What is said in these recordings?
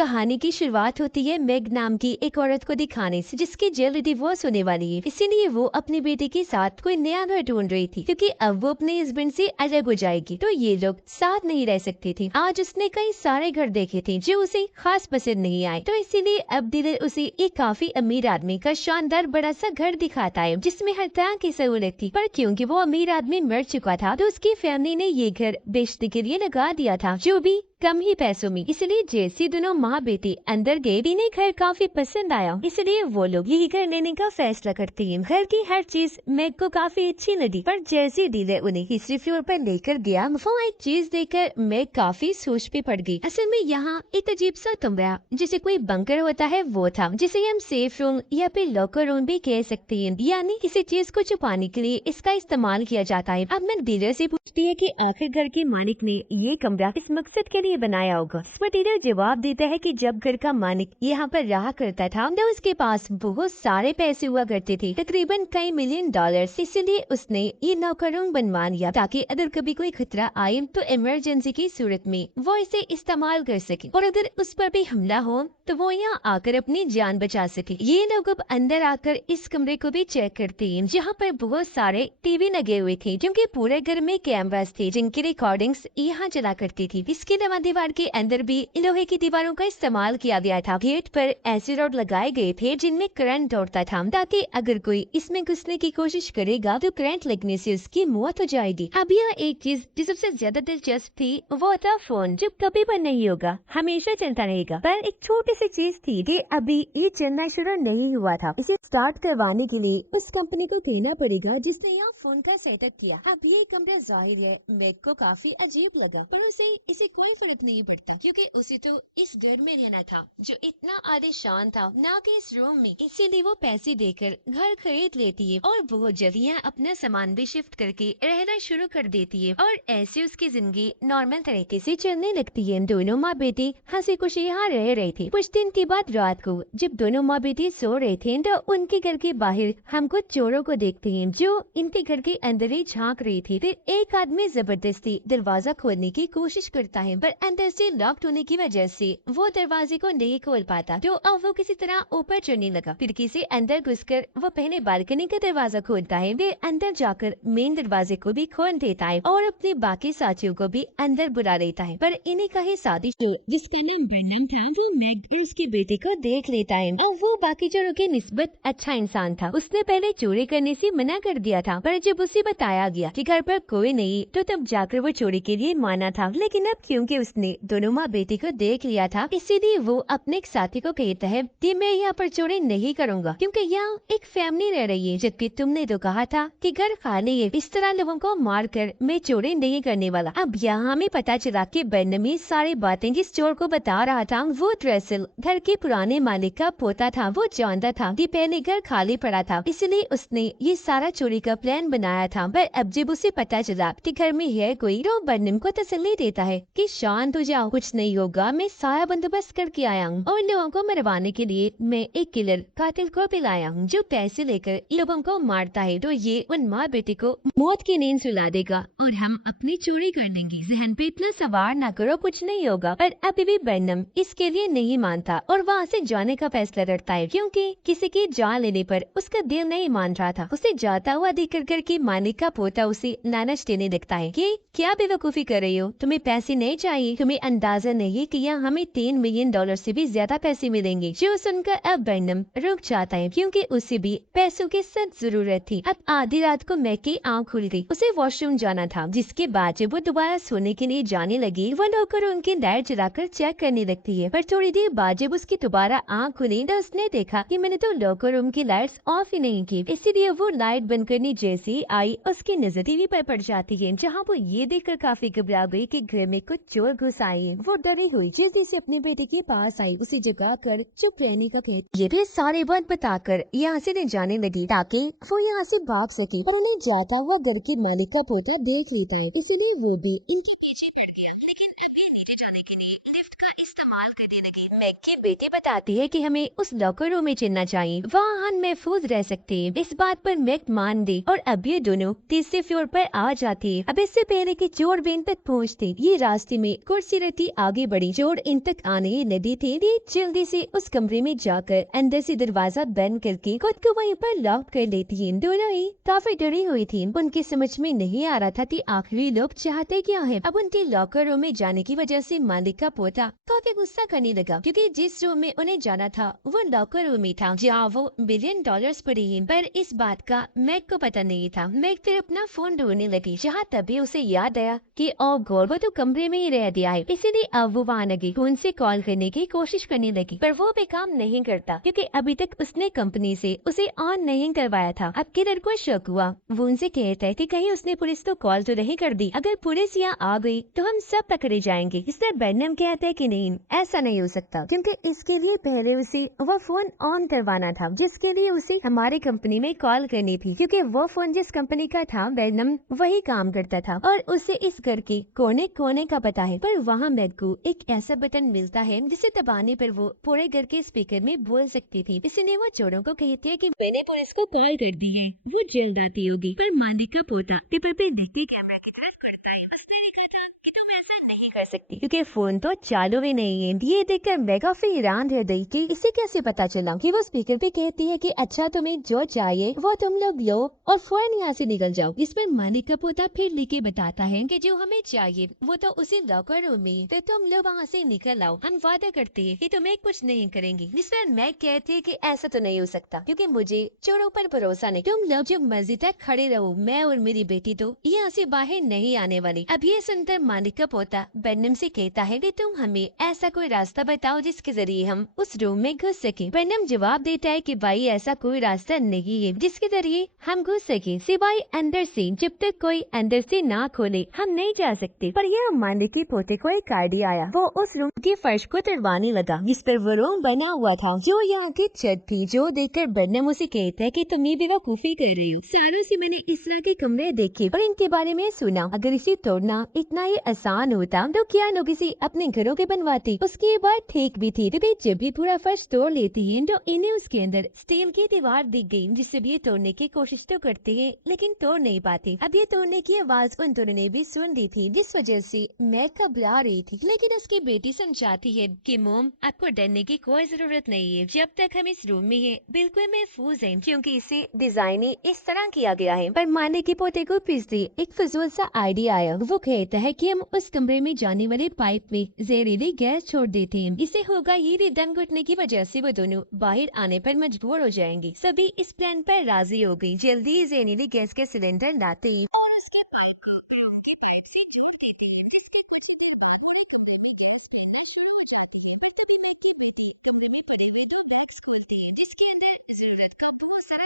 कहानी की शुरुआत होती है मेग नाम की एक औरत को दिखाने से, जिसकी जल्द डिवोर्स होने वाली है। इसीलिए वो अपने बेटे के साथ कोई नया घर ढूंढ रही थी, क्योंकि अब वो अपने हस्बैंड से अलग हो जाएगी, तो ये लोग साथ नहीं रह सकते थे। आज उसने कई सारे घर देखे थे जो उसे खास पसंद नहीं आए, तो इसीलिए अब डीलर उसे एक काफी अमीर आदमी का शानदार बड़ा सा घर दिखाता है, जिसमें हर तरह की सहूलत थी। पर क्योंकि वो अमीर आदमी मर चुका था, तो उसकी फैमिली ने ये घर बेचने के लिए लगा दिया था, जो भी कम ही पैसों में। इसलिए जैसे दोनों माँ बेटी अंदर गए, इन्हें घर काफी पसंद आया, इसलिए वो लोग यही घर लेने का फैसला करते हैं। घर की हर चीज मैग को काफी अच्छी लगी, पर जैसे डीलर उन्हें तीसरे फ्लोर पर लेकर गया, वो एक चीज देखकर मैग काफी सोच पे पड़ गई। असल में यहाँ एक अजीब सा कमरा, जिसे कोई बंकर होता है, वो था, जिसे हम सेफ रूम या फिर लॉकर रूम भी कह सकते हैं, यानी किसी चीज को छुपाने के लिए इसका इस्तेमाल किया जाता है। अब मैग डीलर से पूछती है कि आखिर घर के मालिक ने ये कमरा किस मकसद के लिए बनाया होगा। डीलर जवाब देता है कि जब घर का मालिक यहाँ पर रहा करता था, तो उसके पास बहुत सारे पैसे हुआ करते थे, तकरीबन कई मिलियन डॉलर्स। इसलिए उसने ये लॉकर रूम बनवा लिया, ताकि अगर कभी कोई खतरा आए तो इमरजेंसी की सूरत में वो इसे इस्तेमाल कर सके, और अगर उस पर भी हमला हो तो वो यहाँ आकर अपनी जान बचा सके। ये लोग अब अंदर आकर इस कमरे को भी चेक करते हैं, जहाँ पर बहुत सारे टीवी लगे हुए थे, क्योंकि पूरे घर में कैमरास थे जिनकी रिकॉर्डिंग्स यहाँ चला करती थी। इसके अलावा दीवार के अंदर भी लोहे की दीवारों का इस्तेमाल किया गया था। गेट पर ऐसे रॉड लगाए गए थे जिनमें करंट दौड़ता था, ताकि अगर कोई इसमें घुसने की कोशिश करेगा तो करंट लगने से उसकी मौत हो जाएगी। अब यह एक चीज जो सबसे ज्यादा दिलचस्प थी, वो था फोन, जो कभी बंद नहीं होगा, हमेशा चलता रहेगा। पर एक छोटी सी चीज थी कि अभी ये चलना शुरू नहीं हुआ था। इसे स्टार्ट करवाने के लिए उस कंपनी को कहना पड़ेगा जिसने यहाँ फोन का सेटअप किया। अब ये कमरा जाहिर है मैग को काफी अजीब लगा, पर उसे इसे कोई फर्क नहीं पड़ता, क्योंकि उसे तो इस घर में रहना था जो इतना आलीशान था, ना कि इस रूम में। इसीलिए वो पैसे देकर घर खरीद लेती है और बहुत जल्दी यहाँ अपना सामान भी शिफ्ट करके रहना शुरू कर देती है, और ऐसे उसकी जिंदगी नॉर्मल तरीके से चलने लगती है। दोनों माँ बेटी हंसी खुशी यहाँ रह रहे थे। कुछ दिन के बाद रात को जब दोनों माँ बेटी सो रहे थे, तो उनके घर के बाहर हम कुछ चोरों को देखते हैं जो इनके घर के अंदर ही झांक रही थी। फिर एक आदमी जबरदस्ती दरवाजा खोलने की कोशिश करता है, पर अंदर से लॉक्ड होने की वजह से वो दरवाजे को नहीं खोल पाता, तो अब वो किसी तरह ऊपर चढ़ने लगा। खिड़की से अंदर घुसकर वो पहले बालकनी का दरवाजा खोलता है, फिर अंदर जाकर मेन दरवाजे को भी खोल देता है और अपने बाकी साथियों को भी अंदर बुला लेता है। पर इन्हीं का ही साथी जिसका नाम बर्नम था, वो मैग और उसके बेटे को देख लेता है। अब वो बाकी चोरों के निस्बत अच्छा इंसान था। उसने पहले चोरी करने से मना कर दिया था, पर जब उसे बताया गया कि घर पर कोई नहीं, तो तब जाकर वो चोरी के लिए माना था। लेकिन अब क्योंकि उसने दोनों माँ बेटी को देख लिया था, इसीलिए वो अपने एक साथी को कहता है कि मैं यहाँ पर चोरी नहीं करूँगा, क्योंकि यहाँ एक फैमिली रह रही है, जबकि तुमने तो कहा था कि घर खाली है। इस तरह लोगों को मार कर मैं चोरी नहीं करने वाला। अब यहाँ हमें पता चला कि बर्नमी सारी बातें जिस चोर को बता रहा था, वो दरअसल घर के पुराने मालिक का पोता था। वो जानता था कि पहले घर खाली पड़ा था, इसलिए उसने ये सारा चोरी का प्लान बनाया था। पर अब जब उसे पता चला कि घर में है कोई, तो बर्नम को तसल्ली देता है कि शांत हो जाओ, कुछ नहीं होगा, मैं सारा बंदोबस्त करके आया हूँ, और लोगों को मरवाने के लिए मैं एक किलर कातिल को पिलाया हूँ, जो पैसे लेकर लोगों को मारता है, तो ये उन माँ बेटी को मौत की नींद सुला देगा और हम अपनी चोरी कर लेंगे। जहन पे इतना सवार न करो, कुछ नहीं होगा। पर अभी भी बर्नम इसके लिए नहीं मानता और वहाँ से जाने का फैसला करता है, क्योंकि किसी की जान लेने पर उसका दिल नहीं मान रहा था। उसे जाता हुआ देखकर घर के मालिक का पोता उसे लानत देने लगता है कि क्या बेवकूफी कर रही हो, तुम्हें पैसे नहीं चाहिए, तुम्हें अंदाजा नहीं कि यहाँ हमें 3 मिलियन डॉलर से भी ज्यादा पैसे मिलेंगे। जो सुनकर अब बर्नम रुक जाता है, क्योंकि उसे भी पैसों की सख्त जरूरत थी। अब आधी रात को मैग की आँख खुल गई, उसे वॉशरूम जाना था, जिसके बाद जब वो दोबारा सोने के लिए जाने लगी, वो नौकर उनकी लाइट जलाकर चेक करने लगती है। पर थोड़ी देर बाद जब उसकी दोबारा आँख खुली, तो उसने देखा कि मैंने तो लॉकर रूम की लाइट्स ऑफ ही नहीं की, इसीलिए वो लाइट बंद करने जैसी आई, उसकी नजर टीवी पर पड़ जाती है, जहाँ वो ये देखकर काफी घबरा गई कि घर में कुछ चोर घुस आए हैं। वो डरी हुई जल्दी से अपने बेटे के पास आई, उसे जगा कर चुप रहने का कहती, ये भी सारी बात बताकर यहाँ से ले जाने लगी, ताकि वो यहाँ से भाग सके। पर उन्हें जाता हुआ घर के मालिक का पोता देख लेता है, इसीलिए वो भी इनके पीछे पड़ गया। लेकिन अब ये नीचे जाने के लिए लिफ्ट का इस्तेमाल देने लगी। मैग की बेटी बताती है कि हमें उस लॉकर रूम में चलना चाहिए, वहाँ हम महफूज रह सकते हैं। इस बात पर मैग मान गई और अब ये दोनों तीसरे फ्लोर पर आ जाती है। अब इससे पहले कि चोर इन तक पहुँचते, ये रास्ते में कुर्सी रती आगे बढ़ी। चोर इन तक आने लगी थी, ये जल्दी से उस कमरे में जाकर अंदर से दरवाजा बंद करके खुद को वहीं पर लॉक कर लेती है। दोनों ही काफी डरी हुई थी, उनकी समझ में नहीं आ रहा था कि आखिरी लोग चाहते क्या है। अब उनके लॉकर रूम में जाने की वजह से मालिक का पोता काफी गुस्सा करने लगा, क्योंकि जिस रूम में उन्हें जाना था वो लॉकर रूम में था जहाँ वो $1 बिलियन पड़ी है। पर इस बात का मैग को पता नहीं था। मैग फिर अपना फोन ढूंढने लगी, जहाँ तभी उसे याद आया कि ओ गॉड, वो तो कमरे में ही रह गया है। इसीलिए अब वो वहाँ लगी, फोन से कॉल करने की कोशिश करने लगी, पर वो भी काम नहीं करता, क्योंकि अभी तक उसने कंपनी से उसे ऑन नहीं करवाया था। अब किरण को शक हुआ, वो उनसे कहता है कि कहीं उसने पुलिस को कॉल तो नहीं कर दी। अगर पुलिस यहाँ आ गई तो हम सब पकड़े जाएंगे। इस पर बेनम कहता है कि नहीं, ऐसा नहीं हो सकता, क्योंकि इसके लिए पहले उसे वो फोन ऑन करवाना था, जिसके लिए उसे हमारी कंपनी में कॉल करनी थी, क्योंकि वो फोन जिस कंपनी का था बेनम वही काम करता था और उसे इस घर के कोने कोने का पता है। पर वहाँ मैग को एक ऐसा बटन मिलता है जिसे दबाने पर वो पूरे घर के स्पीकर में बोल सकती थी। इसलिए वो चोरों को कहती है कि मैंने पुलिस को कॉल कर दी है, वो जल्द आती होगी। पर मालिक का पोता टिपर पे देख के कैमरा की तरफ करता है। उसने लिखा था कि तुम ऐसा नहीं कर सकती, क्योंकि फोन तो चालू भी नहीं है। ये देखकर मैं काफी हैरान रह गई कि इसे कैसे पता चला कि वो स्पीकर पे कहती है कि अच्छा तुम्हें जो चाहिए वो तुम लोग लो और फौरन यहाँ से निकल जाओ। इस पर मालिक का पोता फिर लिखे बताता है कि जो हमें चाहिए वो तो उसी लॉकर रूम में, तो तुम लोग वहाँ से निकल आओ, हम वादा करते हैं कि तुम्हें कुछ नहीं करेंगे। जिस पर मैं कहती है कि ऐसा तो नहीं हो सकता, क्योंकि मुझे चोरों पर भरोसा नहीं। तुम लोग जो मर्जी तक खड़े रहो, मैं और मेरी बेटी तो यहाँ से बाहर नहीं आने वाली। अब ये सुनकर मालिक का पोता बेनम से कहता है कि तुम हमें ऐसा कोई रास्ता बताओ जिसके जरिए हम उस रूम में घुस सके। बेनम जवाब देता है कि भाई ऐसा कोई रास्ता नहीं है जिसके जरिए हम घुस सके, सिवाय अंदर से। जब तक कोई अंदर से ना खोले हम नहीं जा सकते। पर यह मालिक के पोते को एक आइडिया आया। वो उस रूम की फर्श को तुड़वाने लगा, जिस पर वो रूम बना हुआ था, जो यहाँ की छत थी, जो देखकर बेनम उसे कहता है कि तुम ये बेवकूफी कर रही हो। सालों से मैंने इस तरह के कमरे देखे और इनके बारे में सुना। अगर इसे तोड़ना इतना ही आसान होता तो क्या लोग इसे अपने घरों के बनवाते। उसकी बात ठीक भी थी, क्योंकि जब भी पूरा फर्श तोड़ लेती है तो इन्हें उसके अंदर स्टील की दीवार दिख गई, जिससे भी ये तोड़ने की कोशिश तो करते हैं लेकिन तोड़ नहीं पाते। अब ये तोड़ने की आवाज उन दोनों ने भी सुन ली थी, जिस वजह से मैग घबरा रही थी। लेकिन उसकी बेटी समझाती है कि मोम, आपको डरने की कोई जरूरत नहीं है, जब तक हम इस रूम में हैं बिल्कुल महफूज हैं, क्योंकि इसे डिजाइन ही इस तरह किया गया है। पर माने के पोते को पिछले एक फजूल सा आइडिया आया। वो कहता है कि हम उस कमरे में जाने वाले पाइप में जहरीली गैस छोड़ देते हैं। इससे होगा ये दम घुटने की वजह से वो दोनों बाहर आने पर मजबूर हो जाएंगे। सभी इस प्लान पर राजी हो गई। जल्दी ही जहरीली गैस के सिलेंडर लाते ही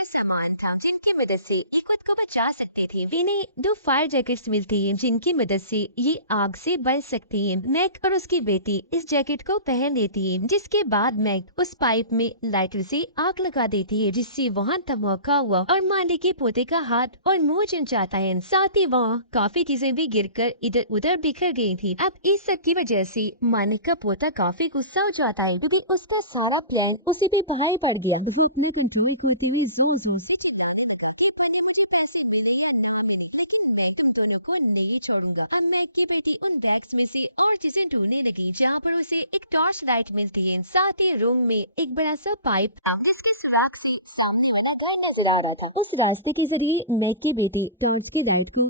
सामान था, जिनकी मदद से ये खुद को बचा सकते थे। इन्हें 2 फायर जैकेट्स मिलती हैं, जिनकी मदद से ये आग से बच सकती हैं। मैग और उसकी बेटी इस जैकेट को पहन लेती है, जिसके बाद मैग उस पाइप में लाइटर से आग लगा देती है, जिससे वहाँ धमाका हुआ और मालिक के पोते का हाथ और मुंह चुन जाता है। साथ ही वहाँ काफी चीजें भी गिरकर इधर उधर बिखर गई थी। अब इस सब की वजह से मालिक का पोता काफी गुस्सा हो जाता है, क्योंकि उसका सारा प्लान उसे भी बाहर पड़ गया। वो अपने कंट्रोल करते हुए जोर जोर से चिल्लाने लगा कि भले मुझे पैसे मिले या ना मिले, लेकिन मैं तुम दोनों को नहीं छोड़ूंगा। अब मैग की बेटी उन बैग्स में से और चीजें ढूंढने लगी, जहाँ पर उसे एक टॉर्च लाइट मिलती है। साथ ही रूम में एक बड़ा सा पाइप था, जिसके सुराख से सामने आना घर नजर आ रहा था। इस रास्ते के जरिए मैग की बेटी टॉर्च को लाइट की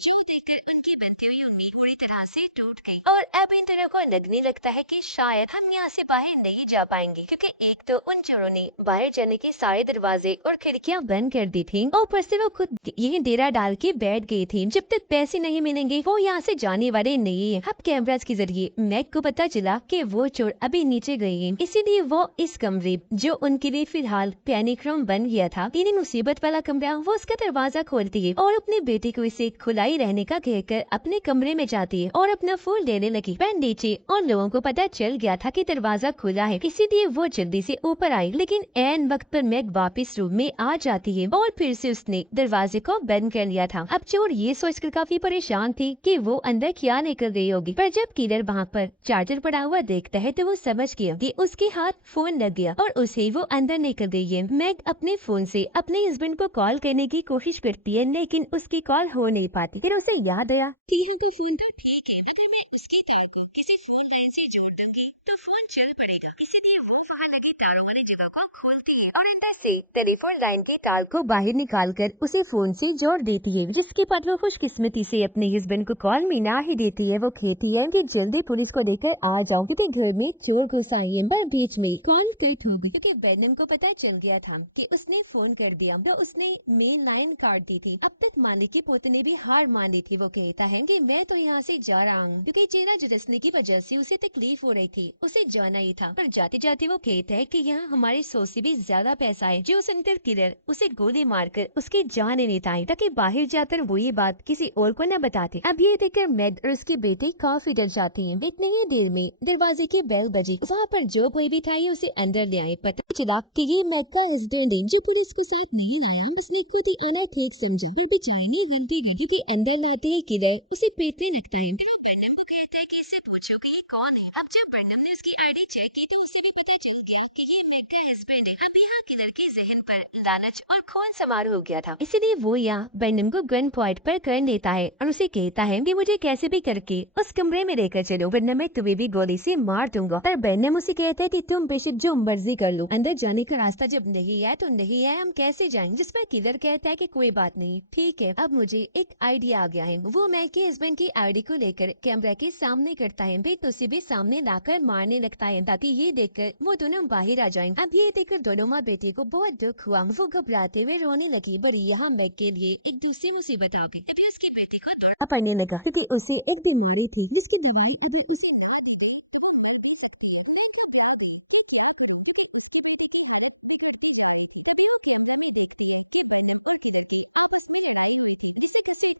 जो देखकर उनकी बनती हुई उम्मीद पूरी तरह से टूट गई और अब इन दोनों को लगने लगता है कि शायद हम यहाँ से बाहर नहीं जा पाएंगे, क्योंकि एक तो उन चोरों ने बाहर जाने के सारे दरवाजे और खिड़कियां बंद कर दी थी और ऊपर से वो खुद ये डेरा डाल के बैठ गई थी। जब तक पैसे नहीं मिलेंगे वो यहाँ से जाने वाले नहीं है। अब कैमरास के जरिए मैग को पता चला कि वो चोर अभी नीचे गए हैं, इसीलिए वो इस कमरे जो उनके लिए फिलहाल पैनिक रूम बन गया था, इन्हीं मुसीबत वाला कमरा, वो उसका दरवाजा खोलती है और अपने बेटे को इसे खुलाई रहने का कहकर अपने कमरे में जाती है और अपना फूल लेने लगी। पर नीचे और लोगों को पता चल गया था कि दरवाजा खुला है, इसीलिए वो जल्दी से ऊपर आई। लेकिन ऐन वक्त पर मैग वापस रूम में आ जाती है और फिर से उसने दरवाजे को बंद कर लिया था। अब चोर ये सोचकर काफी परेशान थी कि वो अंदर क्या निकल रही होगी, पर जब किलर वहाँ पर चार्जर पड़ा हुआ देखता है तो वो समझ गया कि उसके हाथ फोन लग गया और उसे वो अंदर निकल गई है। मैग अपने फोन से अपने हस्बैंड को कॉल करने की कोशिश करती है, लेकिन उसकी कॉल हो नहीं पाती। फिर उसे याद आया कि यहाँ तो फोन तो ठीक है, अगर मैं उसकी तार को किसी फोन लाइन से जोड़ दूंगी तो फोन चल पड़ेगा। इसीलिए वो वहाँ लगी तारों वाली जगह को खोलती है और अंदर से टेलीफोन लाइन की तार को बाहर निकाल कर उसे फोन से जोड़ देती है, जिसके बाद वो खुशकिस्मती से अपने हस्बैंड को कॉल मिला ही देती है। वो कहती है कि जल्दी पुलिस को लेकर आ जाओ क्योंकि घर में चोर घुस आई है। पर बीच में कॉल कट हो गई क्योंकि बेनम को पता चल गया था कि उसने फोन कर दिया तो उसने मेन लाइन काट दी थी। अब तक मालिक की पोते ने भी हार मान ली थी। वो कहता है कि मैं तो यहाँ से जा रहा हूँ क्योंकि चेहरा झुलसने की वजह से उसे तकलीफ हो रही थी, उसे जाना ही था। पर जाते जाते वो कहता है कि यहाँ हमारी सोच से भी ज्यादा पैसा है। जो सेंटर किलर उसे गोली मारकर उसकी जान लेता है ताकि बाहर जाकर वो ये बात किसी और को न बताते। अब ये देखकर मैग और उसके बेटे काफी डर जाती हैं। इतने ही देर में दरवाजे की बेल बजी। वहाँ पर जो कोई भी था ये उसे अंदर ले आए। पता चला कि ये मैग का हस्बैंड है जो पुलिस के साथ नहीं आया, उसने खुद ही आना ठीक समझा। फिर बेचारी ने घंटी घंटी के अंदर लाते ही किलर उसे पेटने लगता है। फिर बर्नम को कहता है कि इससे पूछो कि ये कौन है। अब जब बर्नम ने उसकी आईडी चेक की तो उसे भी पता चल गया कि ये मैग का हस्बैंड है। अब यहाँ किलर के जहन पर लालच और खून सवार हो गया था, इसीलिए वो यहाँ बर्नम को गन पॉइंट पर कर लेता है और उसे कहता है कि मुझे कैसे भी करके उस कमरे में लेकर चलो वरना मैं तुम्हें भी गोली से मार दूंगा। पर बर्नम उसे कहता है कि तुम बेशक जो मर्जी कर लो, अंदर जाने का रास्ता जब नहीं है तो नहीं है, हम कैसे जाएंगे। जिस पर किलर कहता है कि कोई बात नहीं, ठीक है। अब मुझे एक आइडिया आ गया है। वो मैग के हस्बैंड की आईडी को लेकर कैमरा के सामने करता है, फिर उसे भी सामने लाकर मारने लगता है ताकि ये देखकर वो दोनों बाहर आ जाएं। अब ये देखकर दोनों माँ बेटे को बहुत दुख हुआ। वो घबराते हुए रोने लगी। पर यहाँ मैग के लिए एक दूसरी मुसीबत आ गई। तभी उसकी बेटी को दौड़ना पड़ने लगा क्योंकि उसे एक बीमारी थी जिसकी दवाई अभी उस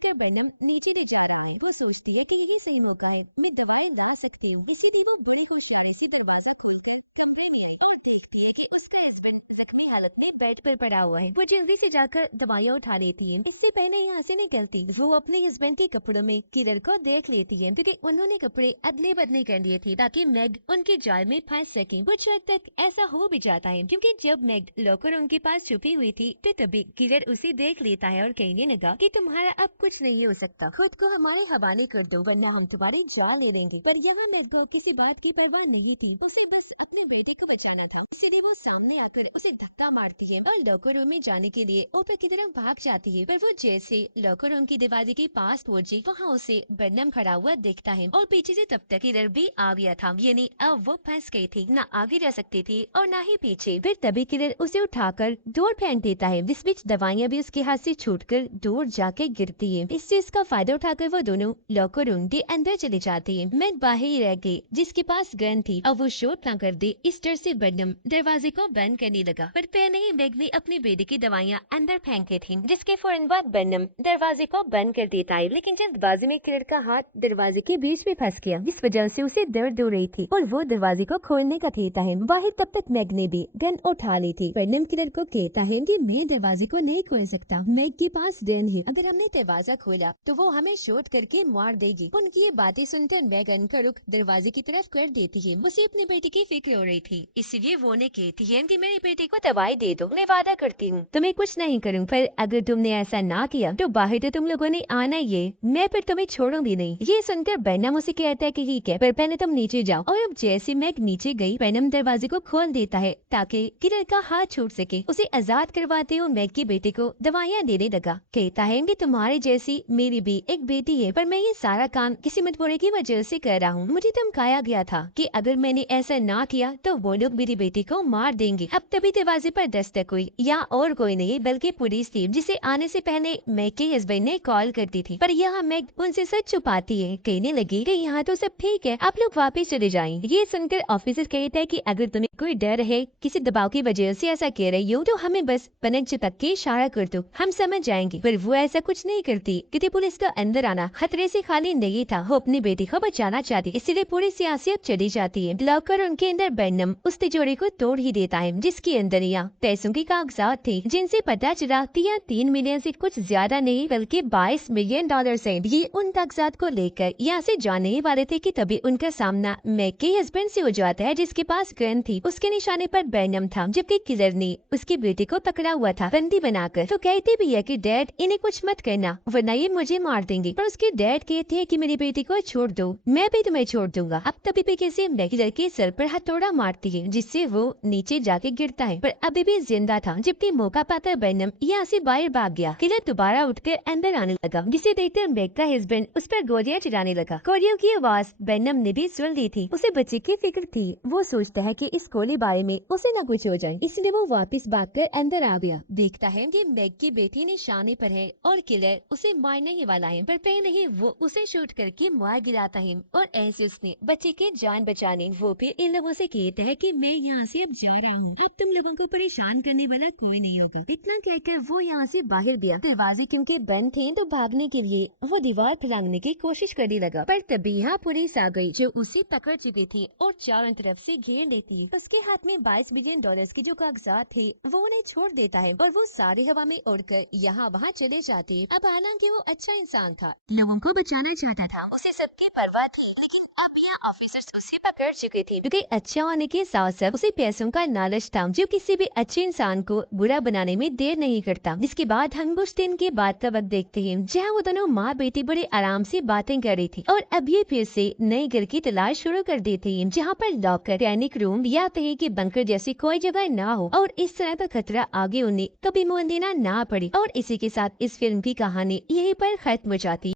के बर्नम नीचे ले जा रहा है। वो सोचती है कि ये सही मौका है, मैं दवाई ला सकती हूँ। इसीलिए वो बड़ी होशियारी से दरवाजा खोलकर कमरे में आई और देखती है कि उसका हस्बैंड जख्मी हालत में बेड पर पड़ा हुआ है। वो जल्दी से जाकर दवाइयाँ उठा लेती है। इससे पहले यहाँ से निकलती वो अपने हस्बैंड के कपड़ों में किलर को देख लेती है क्योंकि उन्होंने कपड़े अदले बदले कर लिए थे ताकि मैग उनके जाल में फंस सके। कुछ हद तक ऐसा हो भी जाता है क्योंकि जब मैग लॉकर रूम के पास छुपी हुई थी तो तभी किलर उसे देख लेता है और कहने लगा कि तुम्हारा अब कुछ नहीं हो सकता, खुद को हमारे हवाले कर दो वरना हम तुम्हारी जान ले लेंगे। पर यहाँ मैग को किसी बात की परवाह नहीं थी, उसे बस अपने बेटे को बचाना था। इसलिए वो सामने आकर उसे धक्का मारती है और लॉकर रूम में जाने के लिए ऊपर की तरफ भाग जाती है। पर वो जैसे लॉकर रूम की दीवार के पास पहुंची वहाँ उसे बर्नम खड़ा हुआ दिखता है और पीछे से तब तक किलर भी आ गया था। यानी अब वो फंस गई थी, ना आगे जा सकती थी और ना ही पीछे। फिर तभी किलर उसे उठाकर डोर फेंक देता है। इस बीच दवाइयाँ भी उसके हाथ से छूटकर डोर जाके गिरती है। इस चीज का फायदा उठाकर वो दोनों लॉकर रूम के अंदर चले जाते हैं। मैग बाहर ही रह गई जिसके पास गन थी। अब वो शॉट ना कर दे इस डर से बर्नम दरवाजे को बंद करने लगा। पर पहले ही मैग ने अपने बेटे की दवाइयाँ अंदर फेंकी थी, जिसके फौरन बाद बर्नम दरवाजे को बंद कर देता है। लेकिन जल्दबाजी में किलर का हाथ दरवाजे के बीच में फंस गया, जिस वजह से उसे दर्द हो रही थी और वो दरवाजे को खोलने का कहता है। बाहर तब तक मैग ने भी गन उठा ली थी। बर्नम किलर को कहता है कि मैं दरवाजे को नहीं खोल सकता, मैग के पास गन है, अगर हमने दरवाजा खोला तो वो हमें शॉट करके मार देगी। उनकी ये बातें सुनकर मैग गन का रुख दरवाजे की तरफ कर देती है। उसे अपने बेटे की फिक्र हो रही थी, इसलिए वो ने कहती है कि मेरे बेटे को दवाई दे दो, मैं वादा करती हूँ तुम्हें कुछ नहीं करूँ, पर अगर तुमने ऐसा ना किया तो बाहर तो तुम लोगों ने आना ही है, मैं फिर तुम्हें छोड़ूंगी नहीं। ये सुनकर बेनम उसे कहता है कि ठीक है, पर पहले तुम नीचे जाओ। और अब जैसे मैग नीचे गई, बेनम दरवाजे को खोल देता है ताकि किलर का हाथ छूट सके। उसे आजाद करवाते हुए मैग के बेटे को दवाइयाँ देने लगा। कहता है कि तुम्हारे जैसी मेरी भी एक बेटी है, पर मैं ये सारा काम किसी मजबूरी की वजह से कर रहा हूँ। मुझे धमकाया गया था कि अगर मैंने ऐसा ना किया तो वो लोग मेरी बेटी को मार देंगे। अब तभी दरवाजे पर दस्तक हुई, या और कोई नहीं बल्कि पुलिस थी, जिसे आने से पहले मैग के हस्बैंड ने कॉल कर दी थी। पर यहाँ मैग उनसे सच छुपाती है, कहने लगी कि यहाँ तो सब ठीक है, आप लोग वापस चले जाएं। ये सुनकर ऑफिसर कहता है कि अगर तुम्हें कोई डर है, किसी दबाव की वजह से ऐसा कह रही हो, तो हमें बस पलक चिपक के इशारा कर दो, हम समझ जाएंगे। पर वो ऐसा कुछ नहीं करती, क्योंकि पुलिस का अंदर आना खतरे से खाली नहीं था। वो अपनी बेटी को बचाना चाहती, इसलिए पुलिस यहाँ से अब चली जाती है। लॉकर उनके अंदर बेनम उस तिजोरी को तोड़ ही देता है, जिसके अंदर यहाँ पैसों की कागजात थे, जिनसे पता चला कि यहाँ 3 मिलियन से कुछ ज्यादा नहीं बल्कि 22 मिलियन डॉलर है। ये उन कागजात को लेकर यहाँ से जाने वाले थे कि तभी उनका सामना मैग के हस्बैंड से हो जाता है, जिसके पास गन थी। उसके निशाने पर बेनम था, जबकि किलर ने उसकी बेटी को पकड़ा हुआ था बंदी बनाकर। तो कहते भी है कि डैड इन्हें कुछ मत करना, वरना ये मुझे मार देंगे। पर उसके डैड कहते हैं कि मेरी बेटी को छोड़ दो, मैं भी तुम्हें छोड़ दूंगा। अब तभी भी कैसे किलर के सर पर हथौड़ा मारती है, जिससे वो नीचे जाके गिरता है, पर अभी भी जिंदा था। जबकि मौका पाकर बेनम यहाँ से बाहर भाग गया। किलर दोबारा उठकर अंदर आने लगा, जिसे देखकर मैग का हस्बैंड उस पर गोलियां चलाने लगा। गोलियों की आवाज बेनम ने भी सुन ली थी। उसे बच्चे की फिक्र थी। वो सोचता है कि इस गोलीबारी में उसे न कुछ हो जाए, इसलिए वो वापस भागकर अंदर आ गया। देखता है कि मैग की बेटी निशाने पर है और किलर उसे मारने ही वाला है, पर पहले ही वो उसे शूट करके मार गिराता है। और ऐसे उसने बच्चे की जान बचाने वो फिर इन लोगों से कहता है कि मैं यहाँ से अब जा रहा हूँ, अब तुम लोगों को परेशान करने वाला कोई नहीं होगा। इतना कहकर वो यहाँ से बाहर गया। दरवाजे क्योंकि बंद थे तो भागने के लिए वो दीवार फैलाने की कोशिश करने लगा, पर तभी यहाँ पुलिस आ गई, जो उसे पकड़ चुकी थी और चारों तरफ से घेर लेती है। उसके हाथ में 22 मिलियन डॉलर्स की जो कागजात थे वो उन्हें छोड़ देता है और वो सारे हवा में उड़कर यहाँ वहाँ चले जाते हैं। अब हालांकि वो अच्छा इंसान था, लोगों को बचाना चाहता था, उसे सबकी परवाह थी, लेकिन अब यहाँ ऑफिसर्स उसे पकड़ चुके थे, क्योंकि अच्छा होने के साथ साथ उसे पैसों का लालच था, जो किसी भी अच्छे इंसान को बुरा बनाने में देर नहीं करता। जिसके बाद हम कुछ दिन के बाद का वक्त देखते हैं, जहाँ वो दोनों माँ बेटी बड़े आराम से बातें कर रही थी, और अब ये फिर से नए घर की तलाश शुरू कर देते हैं, जहाँ पर लॉकर, पैनिक रूम या कहीं के बंकर जैसी कोई जगह ना हो, और इस तरह का खतरा आगे उन्हें कभी मुंह देना ना पड़े। और इसी के साथ इस फिल्म की कहानी यहीं पर खत्म हो जाती।